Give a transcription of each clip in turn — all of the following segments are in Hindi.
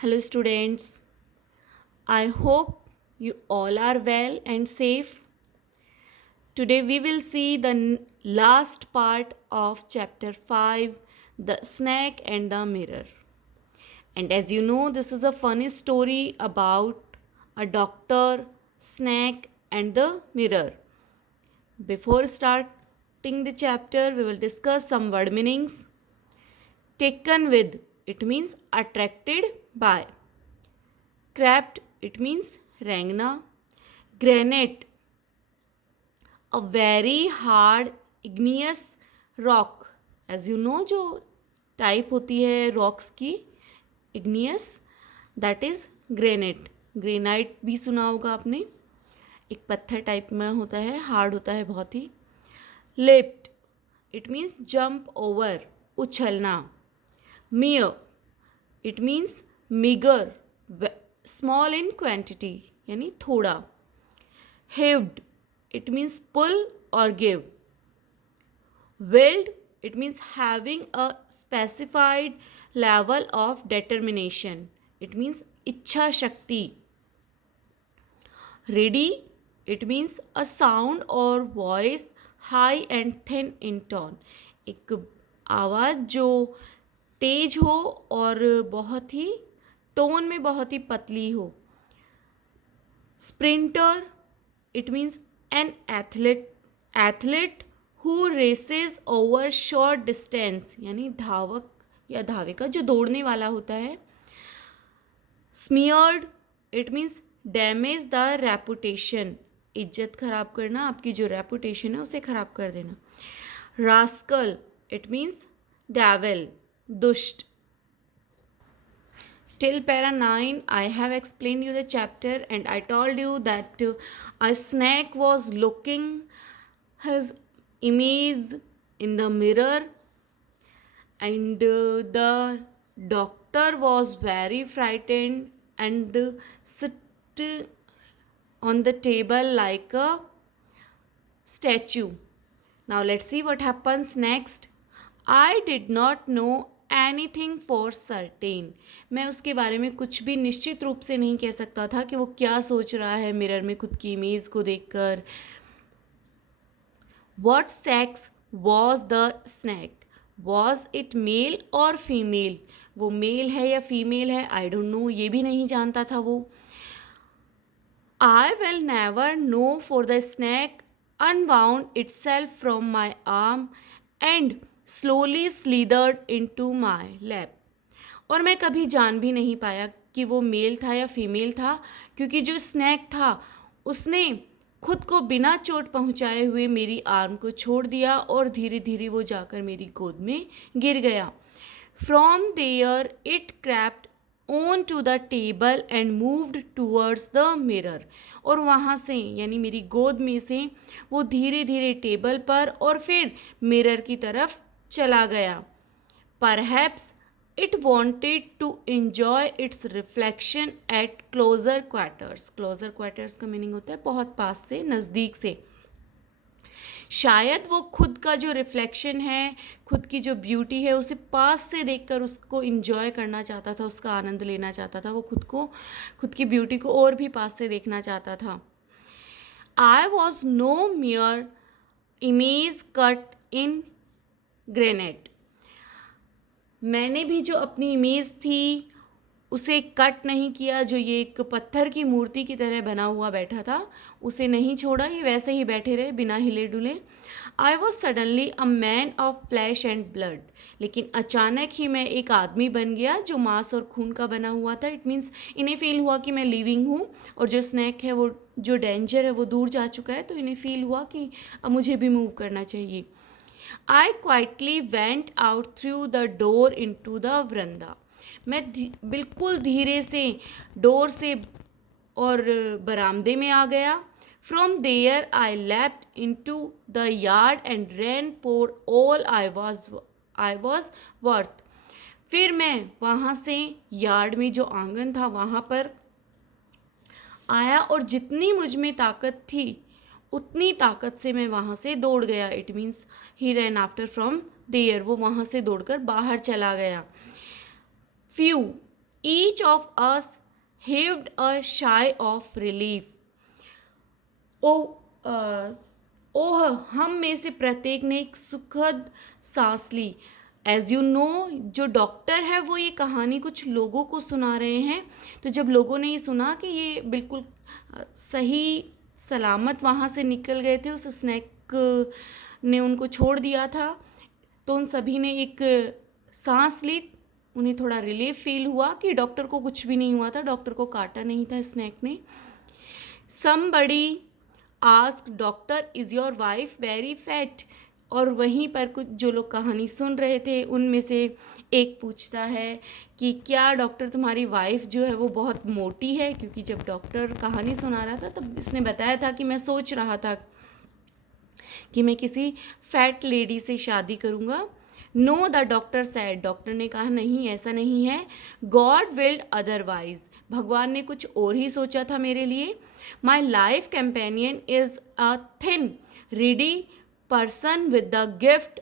Hello, students. I hope you all are well and safe. Today, we will see the last part of chapter 5, The Snake and the Mirror. And as you know, this is a funny story about a doctor, snake, and the mirror. Before starting the chapter, we will discuss some word meanings. Taken with, it means attracted by. Crabbed, it means रेंगना. Granite, a very hard igneous rock. As you know, जो टाइप होती है रॉक्स की igneous, that is granite. Granite भी सुना होगा आपने, एक पत्थर टाइप में होता है, हार्ड होता है बहुत ही. Lift, it means jump over, उछलना. mere, it means meagre, small in quantity यानी थोड़ा. heaved, it means pull or give. willed, it means having a specified level of determination, it means इच्छा शक्ति. ready, it means a sound or voice high and thin in tone, एक आवाज़ जो तेज हो और बहुत ही टोन में बहुत ही पतली हो. sprinter, it means an athlete who races over short distance, यानी धावक या धाविका जो दौड़ने वाला होता है. smeared, it means damage the reputation, इज्जत खराब करना, आपकी जो रेपुटेशन है उसे खराब कर देना. rascal, it means devil, दुष्ट. Till para 9, I have explained you the chapter and I told you that a snake was looking his image in the mirror and the doctor was very frightened and sit on the table like a statue. Now let's see what happens next. I did not know anything for certain, मैं उसके बारे में कुछ भी निश्चित रूप से नहीं कह सकता था कि वो क्या सोच रहा है मिरर में खुद की इमेज को देखकर. What sex was the snake, was it male और फीमेल, वो मेल है या फीमेल है आई डोंट नो, ये भी नहीं जानता था वो. I will never know for the snake unbound itself from my arm and slowly slithered into my lap, और मैं कभी जान भी नहीं पाया कि वो मेल था या फीमेल था, क्योंकि जो स्नैक था उसने खुद को बिना चोट पहुंचाए हुए मेरी आर्म को छोड़ दिया और धीरे धीरे वो जाकर मेरी गोद में गिर गया. From there it crept onto the table and moved towards the mirror, और वहाँ से यानी मेरी गोद में से वो धीरे धीरे टेबल पर और फिर मिरर की तरफ चला गया. Perhaps it wanted to enjoy its reflection at closer quarters. Closer quarters का मीनिंग होता है बहुत पास से, नज़दीक से. शायद वो खुद का जो रिफ्लेक्शन है, खुद की जो ब्यूटी है, उसे पास से देखकर उसको इंजॉय करना चाहता था, उसका आनंद लेना चाहता था. वो खुद की ब्यूटी को और भी पास से देखना चाहता था. I was no mere image cut in granite, मैंने भी जो अपनी इमेज थी उसे कट नहीं किया, जो ये एक पत्थर की मूर्ति की तरह बना हुआ बैठा था उसे नहीं छोड़ा, ये वैसे ही बैठे रहे बिना हिले डुले. I was suddenly a man of flesh and blood, लेकिन अचानक ही मैं एक आदमी बन गया जो मांस और खून का बना हुआ था. इट मीन्स इन्हें फील हुआ कि मैं लिविंग हूँ और जो स्नैक है वो जो डेंजर है वो दूर जा चुका है, तो इन्हें फील हुआ कि अब मुझे भी मूव करना चाहिए. I quietly went out through the door into the veranda. मैं बिल्कुल धीरे से डोर से और बरामदे में आ गया. From there I leapt into the yard and ran for all I was worth. फिर मैं वहाँ से यार्ड में जो आंगन था वहाँ पर आया और जितनी मुझ में ताकत थी उतनी ताकत से मैं वहाँ से दौड़ गया. It means he ran after from there, वो वहाँ से दौड़कर बाहर चला गया. Phew, each of us heaved a sigh of relief. ओ अ, ओह हम में से प्रत्येक ने एक सुखद सांस ली। एज यू नो, जो डॉक्टर है वो ये कहानी कुछ लोगों को सुना रहे हैं। तो जब लोगों ने ये सुना कि ये बिल्कुल सही सलामत वहाँ से निकल गए थे, उस स्नैक ने उनको छोड़ दिया था, तो उन सभी ने एक सांस ली। उन्हें थोड़ा रिलीफ फील हुआ कि डॉक्टर को कुछ भी नहीं हुआ था, डॉक्टर को काटा नहीं था स्नैक ने। Somebody ask, doctor is your wife very fat? और वहीं पर कुछ जो लोग कहानी सुन रहे थे उनमें से एक पूछता है कि क्या डॉक्टर तुम्हारी वाइफ जो है वो बहुत मोटी है? क्योंकि जब डॉक्टर कहानी सुना रहा था तब इसने बताया था कि मैं सोच रहा था कि मैं किसी फैट लेडी से शादी करूँगा। No, the doctor said, doctor ने कहा नहीं, ऐसा नहीं है। गॉड विल्ड अदरवाइज, भगवान ने कुछ और ही सोचा था मेरे लिए। My life companion is a thin ready person with the gift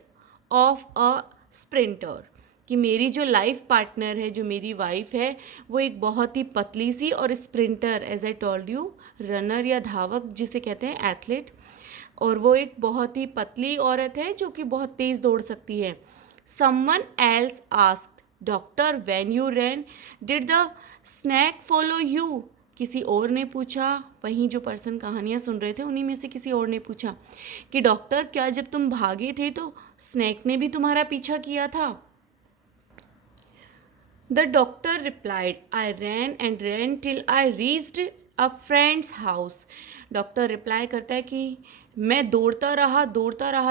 of a sprinter, कि मेरी जो लाइफ पार्टनर है, जो मेरी वाइफ है, वो एक बहुत ही पतली सी और sprinter, as I told you, runner या धावक जिसे कहते हैं, एथलीट, और वो एक बहुत ही पतली औरत है जो कि बहुत तेज़ दौड़ सकती है। Someone else asked, doctor when you ran did the snake follow you? किसी और ने पूछा, वहीं जो पर्सन कहानियाँ सुन रहे थे उन्हीं में से किसी और ने पूछा कि डॉक्टर, क्या जब तुम भागे थे तो स्नैक ने भी तुम्हारा पीछा किया था? The doctor replied, I ran till I reached a friend's house. Doctor reply करता है कि मैं दौड़ता रहा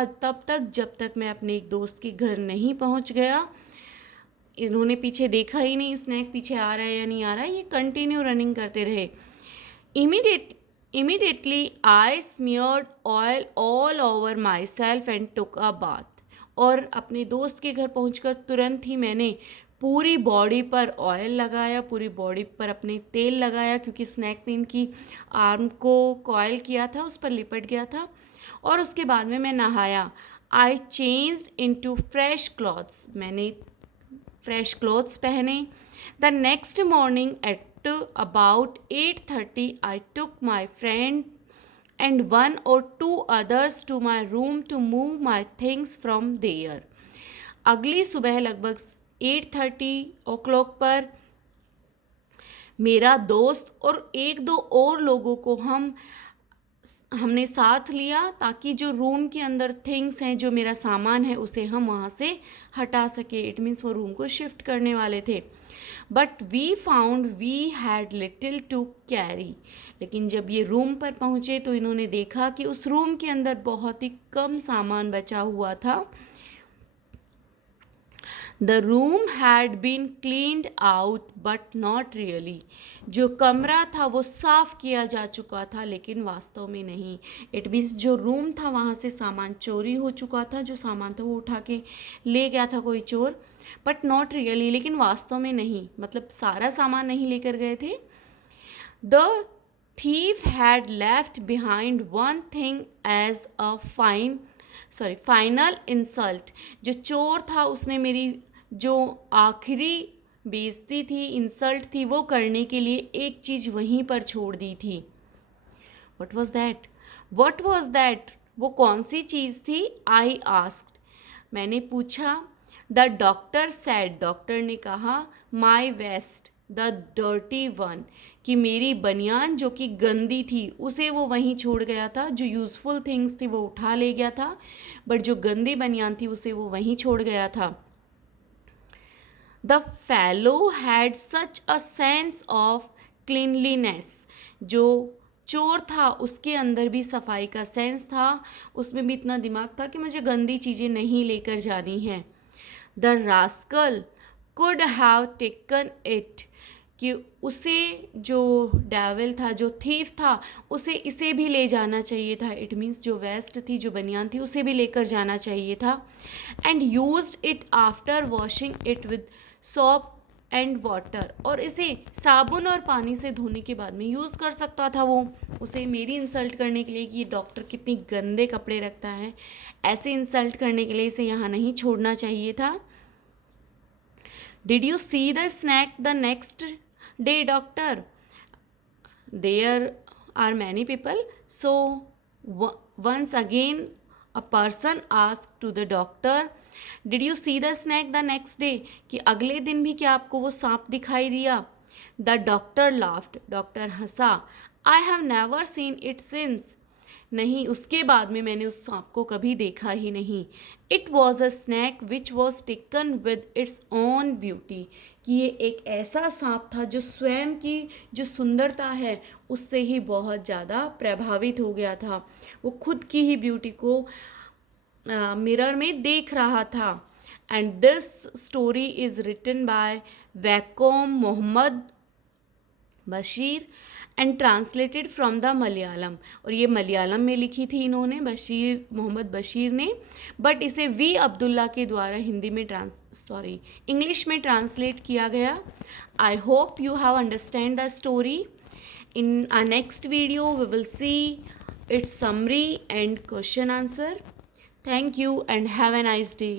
तब तक जब तक मैं अपने एक दोस्त के घर नहीं पहुंच गया। इन्होंने पीछे देखा ही नहीं, स्नैक पीछे आ रहा है या नहीं आ रहा है, ये कंटिन्यू रनिंग करते रहे। Immediately I smeared oil all over my self and took a bath. और अपने दोस्त के घर पहुंचकर तुरंत ही मैंने पूरी बॉडी पर ऑयल लगाया, पूरी बॉडी पर अपने तेल लगाया, क्योंकि स्नैक ने इनकी आर्म को कॉयल किया था, उस पर लिपट गया था। और उसके बाद में मैं नहाया। I changed into fresh clothes, मैंने फ्रेश क्लॉथ्स पहने। The next morning at about 8:30 I took my friend and one or two others to my room to move my things from there. अगली सुबह लगभग 8:30 o'clock पर मेरा दोस्त और एक दो और लोगों को हमने साथ लिया, ताकि जो रूम के अंदर थिंग्स हैं, जो मेरा सामान है, उसे हम वहाँ से हटा सके। इट मीन्स वो रूम को शिफ्ट करने वाले थे। But we found we had little to carry, लेकिन जब ये रूम पर पहुँचे तो इन्होंने देखा कि उस रूम के अंदर बहुत ही कम सामान बचा हुआ था। The room had been cleaned out but not really, जो कमरा था वो साफ किया जा चुका था लेकिन वास्तव में नहीं। इट मीन्स जो रूम था वहाँ से सामान चोरी हो चुका था, जो सामान था वो उठा के ले गया था कोई चोर, बट नॉट रियली, लेकिन वास्तव में नहीं, मतलब सारा सामान नहीं लेकर गए थे। The thief had left behind one thing as a final insult, जो चोर था उसने मेरी जो आखिरी बेइज्जती थी, इंसल्ट थी, वो करने के लिए एक चीज़ वहीं पर छोड़ दी थी। What was that? वो कौन सी चीज़ थी? आई आस्क्ड, मैंने पूछा। द डॉक्टर सैड, डॉक्टर ने कहा, माई वेस्ट द डर्टी वन, कि मेरी बनियान जो कि गंदी थी उसे वो वहीं छोड़ गया था। जो यूज़फुल थिंग्स थी वो उठा ले गया था, बट जो गंदी बनियान थी उसे वो वहीं छोड़ गया था। The fellow had such a sense of cleanliness, जो चोर था उसके अंदर भी सफाई का सेंस था, उसमें भी इतना दिमाग था कि मुझे गंदी चीज़ें नहीं लेकर जानी हैं। The rascal could have taken it, कि उसे, जो डेविल था, जो थीफ था, उसे इसे भी ले जाना चाहिए था। इट मीन्स जो वेस्ट थी, जो बनियान थी, उसे भी लेकर जाना चाहिए था। And used it after washing it with soap and water, और इसे साबुन और पानी से धोने के बाद में यूज़ कर सकता था वो, उसे मेरी इंसल्ट करने के लिए कि ये डॉक्टर कितनी गंदे कपड़े रखता है, ऐसे इंसल्ट करने के लिए इसे यहाँ नहीं छोड़ना चाहिए था। Did you see the snack the next day, doctor? There are many people. So once again, a person asked to the doctor, Did you see the snake the next day? कि अगले दिन भी क्या आपको वो सांप दिखाई दिया? The doctor laughed. Doctor Hansa. I have never seen it since. नहीं, उसके बाद में मैंने उस सांप को कभी देखा ही नहीं. It was a snake which was taken with its own beauty. कि ये एक ऐसा सांप था जो स्वयं की जो सुंदरता है उससे ही बहुत ज़्यादा प्रभावित हो गया था. वो खुद की ही ब्यूटी को मिरर में देख रहा था. And this story is written by Vaikom Muhammad Basheer and translated from the Malayalam. और ये मलयालम में लिखी थी इन्होंने, मोहम्मद बशीर ने, बट इसे वी अब्दुल्ला के द्वारा हिंदी में इंग्लिश में ट्रांसलेट किया गया. I hope you have understand the story. In our next video we will see its summary and question answer. Thank you and have a nice day.